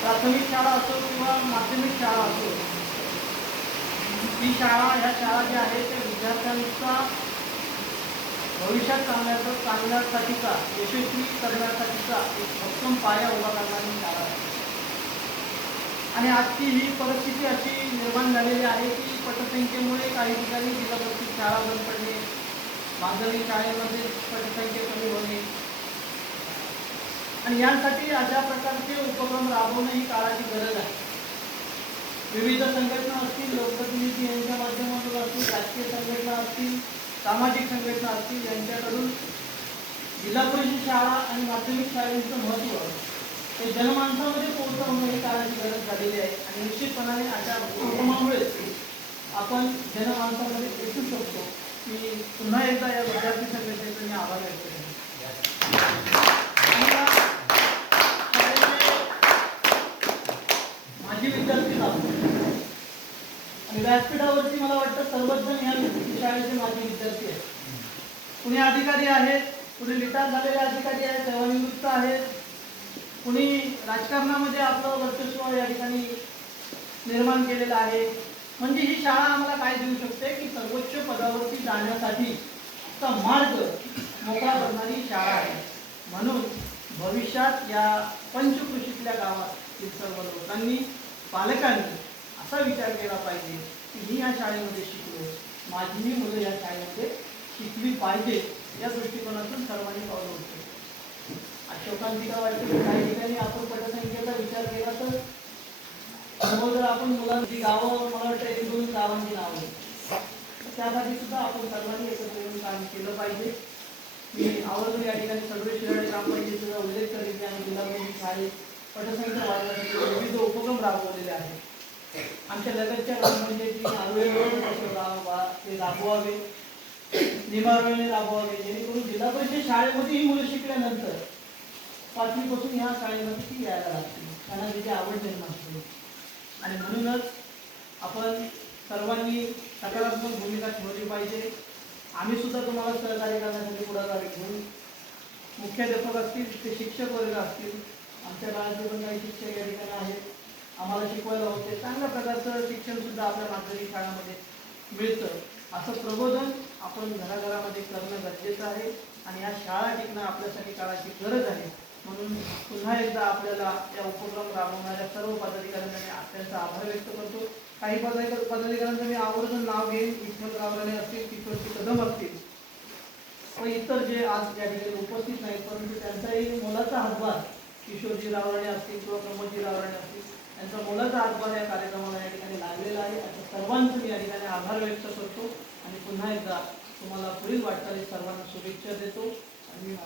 प्राथमिक शाळा असो किंवा माध्यमिक शाळा असो ही शाळा ह्या शाळा ज्या आहेत त्या विद्यार्थ्यांचा भविष्यात चांगल्याचं चांगल्यासाठीचा यशस्वी करण्यासाठीचा एक भक्कम पाया उभा करणारी शाळा आहे. आणि आजची ही परिस्थिती अशी निर्माण झालेली आहे की पटसंख्येमुळे काही ठिकाणी जिल्हा परिषद शाळा बंद पडणे माध्यमिक शाळेमध्ये पटसंख्या कमी होणे आणि यासाठी अशा प्रकारचे उपक्रम राबवणं ही काळाची गरज आहे. विविध संघटना असतील लोकप्रतिनिधी यांच्या माध्यमातून असतील राजकीय संघटना असतील सामाजिक संघटना असतील यांच्याकडून जिल्हा परिषद शाळा आणि माध्यमिक शाळेचं महत्त्व हे जनमानसामध्ये पोहोचवणं ही काळाची गरज झालेली आहे. आणि निश्चितपणाने अशा उपक्रमामुळेच आपण जनमानसामध्ये पोचू शकतो. की पुन्हा एकदा या विद्यार्थी संघटनेचा मी आभार व्यक्त करतो आणि या शाळेचे माझे विद्यार्थी लाभले आणि व्यासपीठावरती मला वाटतं सर्वच जण या शाळेचे माझे विद्यार्थी आहेत. कुणी अधिकारी आहेत कुणी रिटायर झालेले अधिकारी आहेत सेवानिवृत्त आहेत. कुणी राजकारणामध्ये आपलं वर्चस्व या ठिकाणी निर्माण केलेलं आहे. म्हणजे ही शाळा आम्हाला काय देऊ शकते की सर्वोच्च पदावरती जाण्यासाठी मार्ग मोकळा करणारी शाळा आहे. म्हणून भविष्यात या पंचकृषीतल्या गावातील सर्व लोकांनी पालकांनी असा विचार केला पाहिजे की मी या शाळेमध्ये शिकलो माझी माझीही मुलं या शाळेमध्ये शिकली पाहिजे या दृष्टिकोनातून सर्वांनी पावलं उचलली. अशोकांतिका वाटते काही ठिकाणी आपण पटसंख्येचा विचार केला तर समोर जर आपण मुलांची गावं मला वाटतं एक दोन गावांची नावं त्यासाठी सुद्धा आपण सर्वांनी एकत्र येऊन काम केलं पाहिजे. मी आवर्जून या ठिकाणी सर्व शिराळे ग्रामपंचायतीचा उल्लेख करेन की आम्ही जिल्हा परिषद शाळेत पटसंख्या वाढवण्यासाठी विविध उपक्रम राबवलेले आहेत. आमच्या लगतच्या म्हणजे ते राबवावे. निमारवेने राबवावे. जेणेकरून जिल्हा परिषद शाळेमध्ये ही मुलं शिकल्यानंतर पाचवीपासून ह्या शाळेमध्ये ती यायला लागतील त्यांना तिची आवड निर्माण होते. आणि म्हणूनच आपण सर्वांनी सकारात्मक भूमिका ठेवली पाहिजे. आम्ही सुद्धा तुम्हाला सहकार्य करण्यासाठी पुढाकार घेऊन मुख्याध्यापक असतील ते शिक्षक वर्ग असतील. आमच्या काळातले पण काही शिक्षक या ठिकाणी आहेत. आम्हाला शिकवायला होते. चांगल्या प्रकारचं शिक्षण सुद्धा आपल्या माध्यमिक शाळामध्ये मिळतं. असं प्रबोधन आपण घराघरामध्ये करणं गरजेचं आहे आणि या शाळा टिकणं आपल्यासाठी काळाची गरज आहे. म्हणून पुन्हा एकदा आपल्याला या उपक्रम राबवणाऱ्या सर्व पदाधिकाऱ्यांना मी आभार व्यक्त करतो. काही पदाधिक पदाधिकाऱ्यांचं मी आवर्जून नाव घेईन. विठ्ठल रावराणे असतील किशोरजी कदम असतील. व इतर जे आज या ठिकाणी उपस्थित नाहीत परंतु त्यांचाही मुलाचा हातभार किशोरजी रावराणे असतील किंवा प्रमोदजी रावराणे असतील त्यांचा मोलाचा हातभार या कार्यक्रमाला या ठिकाणी लागलेला आहे. अशा सर्वांचं मी या ठिकाणी आभार व्यक्त करतो आणि पुन्हा एकदा तुम्हाला पुढील वाटचालीत सर्वांना शुभेच्छा देतो. आणि